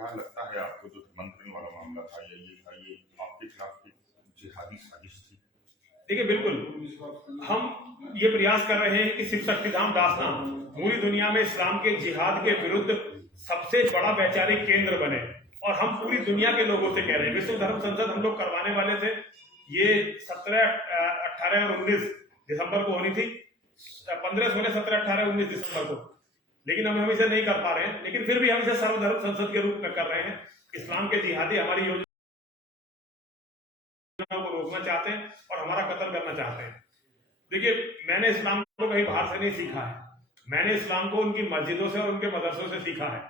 क्या लगता है आपको जो मंथन वाला मामला था या ये था, ये आपके खिलाफ एक जिहादी साजिश थी? देखिए, बिल्कुल हम ये प्रयास कर रहे हैं कि शिव शक्तिधाम दासना पूरी दुनिया में इस्लाम के जिहाद के विरुद्ध सबसे बड़ा वैचारिक केंद्र बने, और हम पूरी दुनिया के लोगों से कह रहे हैं। विश्व धर्म संसद हम लोग करवाने वाले थे, ये 17, 18 और 19 दिसंबर को होनी थी, 15, 16, 17, 18, 19 दिसंबर को, लेकिन हम इसे नहीं कर पा रहे हैं। लेकिन फिर भी हम इसे सर्वधर्म संसद के रूप में कर रहे हैं। इस्लाम के जिहादी हमारी योजना को रोकना चाहते हैं और हमारा कत्ल करना चाहते हैं। देखिए, मैंने इस्लाम को कहीं बाहर से नहीं सीखा है, मैंने इस्लाम को उनकी मस्जिदों से और उनके मदरसों से सीखा है।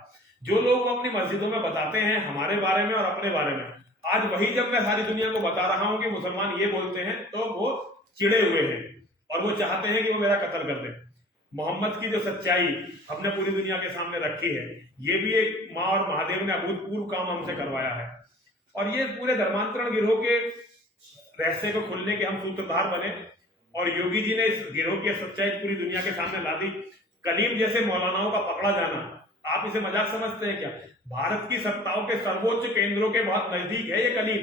जो लोग अपनी मस्जिदों में बताते हैं हमारे बारे में और अपने बारे में, आज वही जब मैं सारी दुनिया को बता रहा हूं कि मुसलमान ये बोलते हैं, तो वो चिड़े हुए हैं और वो चाहते हैं कि वो मेरा कत्ल कर दे। मोहम्मद की जो सच्चाई हमने पूरी दुनिया के सामने रखी है, ये भी एक माँ और महादेव ने अभूतपूर्व काम हमसे करवाया है, और ये पूरे धर्मांतरण गिरोह के रहस्य को खुलने के हम सूत्रधार बने, और योगी जी ने इस गिरोह की सच्चाई पूरी दुनिया के सामने ला दी। कलीम जैसे मौलानाओं का पकड़ा जाना, आप इसे मजाक समझते हैं क्या? भारत की सत्ताओं के सर्वोच्च केंद्रों के बहुत नजदीक है ये कलीम,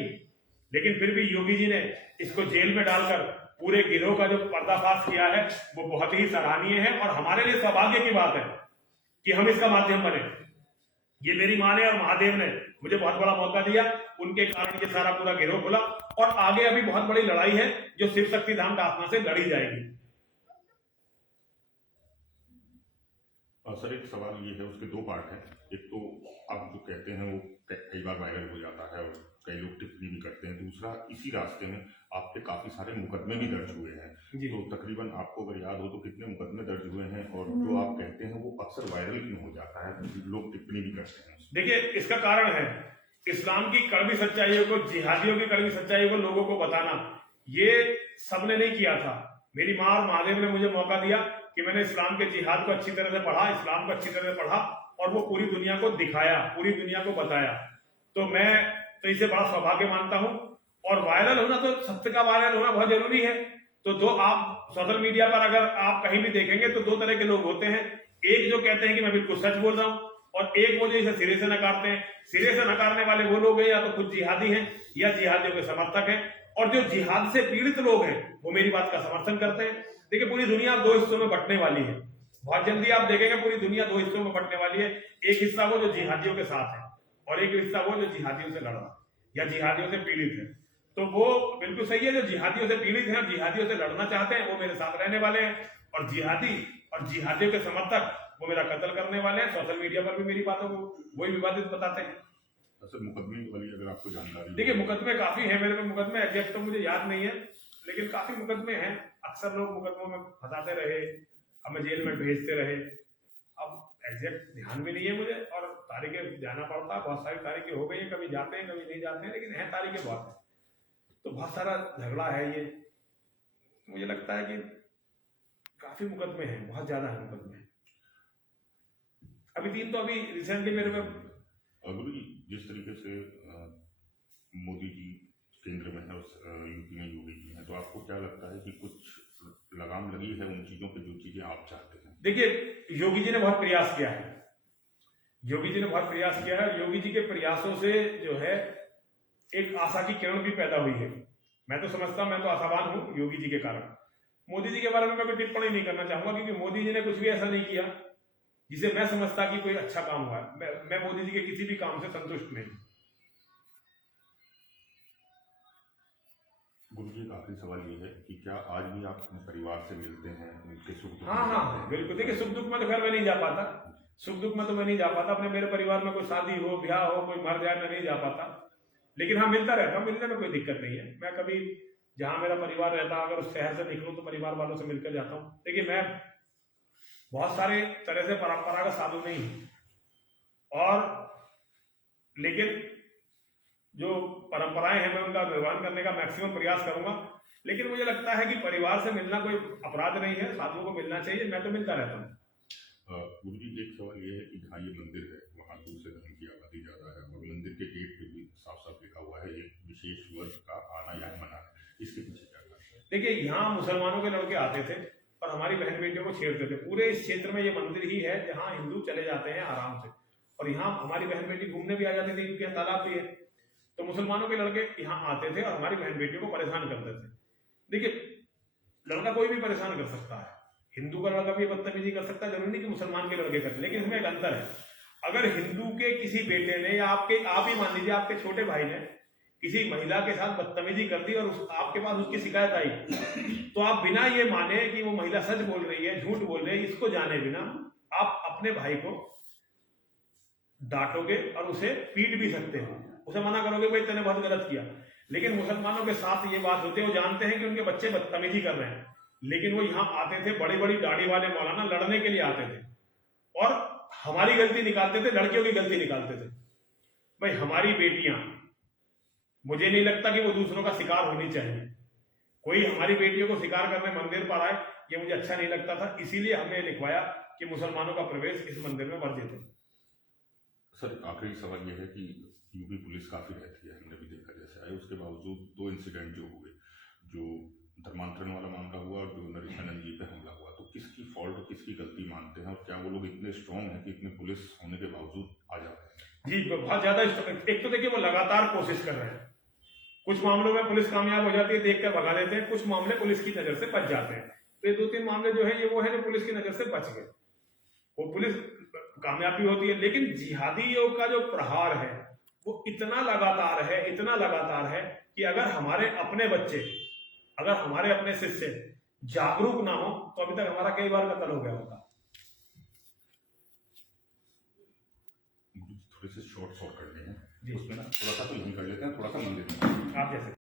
लेकिन फिर भी योगी जी ने इसको जेल में डालकर पूरे गिरोह का जो पर्दाफाश किया है वो बहुत ही सराहनीय है, और हमारे लिए सौभाग्य की बात है कि हम इसका माध्यम बने। ये मेरी मां ने और महादेव ने मुझे बहुत बड़ा मौका दिया, उनके कारण ये सारा पूरा गिरोह खुला, और आगे अभी बहुत बड़ी लड़ाई है जो शिव शक्तिधाम दासना से लड़ी जाएगी। सर, एक सवाल ये है, उसके दो पार्ट हैं। एक तो आप जो कहते हैं वो कई बार वायरल हो जाता है और कई लोग टिप्पणी भी करते हैं। दूसरा, इसी रास्ते में आप पे काफी सारे मुकदमे भी दर्ज हुए हैं, तो तकरीबन आपको अगर याद हो तो कितने मुकदमे दर्ज हुए हैं, और जो आप कहते हैं वो अक्सर वायरल क्यों हो जाता है, लोग टिप्पणी भी करते हैं? देखिए, इसका कारण है इस्लाम की कड़वी सच्चाइयों को, जिहादियों की कड़वी सच्चाइयों को लोगों को बताना। ये सबने नहीं किया था, मेरी माँ और महादेव ने मुझे मौका दिया कि मैंने इस्लाम के जिहाद को अच्छी तरह से पढ़ा, इस्लाम को अच्छी तरह से पढ़ा, और वो पूरी दुनिया को दिखाया, पूरी दुनिया को बताया। तो मैं तो इसे बड़ा सौभाग्य मानता हूं, और वायरल होना, तो सत्य का वायरल होना बहुत जरूरी है। तो दो, आप सोशल मीडिया पर अगर आप कहीं भी देखेंगे तो दो तरह के लोग होते हैं, एक जो कहते हैं कि मैं बिल्कुल सच बोल रहा हूं, और एक वो जो इसे सिरे से नकारते हैं। सिरे से नकारने वाले वो लोग हैं या तो खुद जिहादी हैं या जिहादियों के समर्थक हैं, और जो जिहाद से पीड़ित लोग हैं वो मेरी बात का समर्थन करते हैं। देखिए, पूरी दुनिया दो हिस्सों में बंटने वाली है, बहुत जल्दी आप देखेंगे पूरी दुनिया दो हिस्सों में बंटने वाली है। एक हिस्सा वो जो जिहादियों के साथ है, और एक हिस्सा वो जो जिहादियों से लड़ रहा या जिहादियों से पीड़ित है। तो वो बिल्कुल सही है, जो जिहादियों से पीड़ित हैं, जिहादियों से लड़ना चाहते हैं, वो मेरे साथ रहने वाले हैं, और जिहादी और जिहादियों के समर्थक वो मेरा कत्ल करने वाले हैं। सोशल मीडिया पर भी मेरी बातों को वही विवादित बताते हैं। सर, मुकदमे वाली अगर आपको जानकारी? देखिए, मुकदमे काफी है मेरे में, मुकदमे एग्जैक्ट तो मुझे याद नहीं है, लेकिन काफी मुकदमे हैं। अक्सर लोग मुकदमों में फंसाते रहे, हमें जेल में भेजते रहे। अब एग्जैक्ट ध्यान भी नहीं है मुझे, और तारीखें जाना पड़ता है, बहुत सारी तारीखें हो गई है, कभी जाते हैं कभी नहीं जाते हैं, लेकिन है तारीखें बहुत है। तो बहुत सारा झगड़ा है ये, मुझे लगता है कि काफी मुकदमे हैं, बहुत ज्यादा है मुकदमे। अभी रिसेंटली मेरे में गुरु जी, जिस तरीके से मोदी जी केंद्र में है, यूपी में योगी जी हैं, तो आपको क्या लगता है कि कुछ लगाम लगी है उन चीजों पे जो चीजें आप चाहते हैं? देखिए, योगी जी ने बहुत प्रयास किया है, योगी जी ने बहुत प्रयास किया है। योगी जी के प्रयासों से जो है एक आशा की किरण भी पैदा हुई है। मैं तो समझता हूं, मैं तो आशावान हूं योगी जी के कारण। मोदी जी के बारे में मैं कोई टिप्पणी नहीं करना चाहूंगा, क्योंकि मोदी जी ने कुछ भी ऐसा नहीं किया जिसे मैं समझता कि कोई अच्छा काम हुआ है। मैं मोदी जी के किसी भी काम से संतुष्ट नहीं। गुरु जी, आखिरी सवाल ये है कि क्या आज भी आप अपने परिवार से मिलते हैं, उनके सुख दुख? हाँ, बिल्कुल। देखिए, सुख दुख में तो खैर मैं नहीं जा पाता, सुख दुख में तो मैं नहीं जा पाता। अपने मेरे परिवार में कोई शादी हो, ब्याह हो, कोई मर जाए, मैं नहीं जा पाता, लेकिन हाँ, मिलता रहता हूँ, मिलने में कोई दिक्कत नहीं है। मैं कभी जहां मेरा परिवार रहता, अगर उस शहर से निकलूं तो परिवार वालों से मिलकर जाता हूँ। देखिए, मैं बहुत सारे तरह से परंपरागत साधु नहीं हूं, और लेकिन जो परंपराएं हैं मैं उनका निर्वहन करने का मैक्सिमम प्रयास करूंगा। लेकिन मुझे लगता है कि परिवार से मिलना कोई अपराध नहीं है, साधुओं को मिलना चाहिए, मैं तो मिलता रहता हूँ। गुरु जी, एक सवाल ये है कि जहाँ ये मंदिर है वहाँ दूसरे धर्म की आबादी ज्यादा है, और मंदिर के गेट पे भी साफ साफ लिखा हुआ है एक विशेष वर्ग का आना यहाँ मना है, इसके पीछे क्या कारण है? देखिए, यहाँ मुसलमानों के लड़के आते थे और हमारी बहन बेटियों को छेड़ते थे। पूरे इस क्षेत्र में ये मंदिर ही है जहाँ हिंदू चले जाते हैं आराम से, और और यहाँ हमारी बहन बेटी घूमने भी आ जाती थी, इनके यहाँ तालाब भी है, तो मुसलमानों के लड़के यहाँ आते थे और हमारी बहन बेटियों को परेशान करते थे। देखिए, लड़का कोई भी परेशान कर सकता है, हिंदू का लड़का भी बदतमीजी कर सकता है, जरूरी नहीं कि मुसलमान के लड़के करें, लेकिन इसमें एक अंतर है। अगर हिंदू के किसी बेटे ने या आप ही मान लीजिए आपके छोटे भाई ने किसी महिला के साथ बदतमीजी कर दी और आपके पास उसकी शिकायत आई, तो आप बिना ये माने कि वो महिला सच बोल रही है झूठ बोल रही है, इसको जाने बिना आप अपने भाई को डांटोगे और उसे पीट भी सकते हो, उसे मना करोगे भाई तूने बहुत गलत किया। लेकिन मुसलमानों के साथ ये बात होती है, वो जानते हैं कि उनके बच्चे बदतमीजी कर रहे हैं, लेकिन वो यहाँ आते थे, बड़ी बड़ी दाढ़ी वाले मौलाना लड़ने के लिए आते थे और हमारी गलती निकालते थे, लड़कियों की गलती निकालते थे। भाई हमारी बेटियां, मुझे नहीं लगता कि वो दूसरों का शिकार होनी चाहिए, कोई हमारी बेटियों को शिकार करने मंदिर पर आए, ये मुझे अच्छा नहीं लगता था, इसीलिए हमने लिखवाया कि मुसलमानों का प्रवेश इस मंदिर में वर्जित है। सर आखिरी सवाल यह है कि यूपी पुलिस काफी रहती है, हमने भी देखा जैसे आए, उसके बावजूद 2 इंसिडेंट जो हुए, जो धर्मांतरण वाला मामला हुआ और जो नरीशा नंजी पे हमला हुआ, तो किसकी फॉल्ट और किसकी गलती मानते हैं और क्या वो लोग इतने स्ट्रांग हैं कि इतनी पुलिस होने के बावजूद आ जाते हैं? जी बहुत ज्यादा। एक तो देखिए वो लगातार कोशिश कर रहे हैं, कुछ मामलों में पुलिस कामयाब हो जाती है, देख कर भगा देते हैं, कुछ मामले पुलिस की नजर से बच जाते हैं। तो ये 2-3 मामले जो है ये वो है जो पुलिस की नजर से बच गए, वो पुलिस कामयाबी होती है। लेकिन जिहादियों का जो प्रहार है वो इतना लगातार है कि अगर हमारे अपने बच्चे, अगर हमारे अपने शिष्य जागरूक ना हो तो अभी तक हमारा कई बार कत्ल हो गया होता। थोड़े से शॉर्ट करने हैं उसमें ना, थोड़ा सा तो यही कर लेते हैं, थोड़ा सा मंदिर में आप जैसे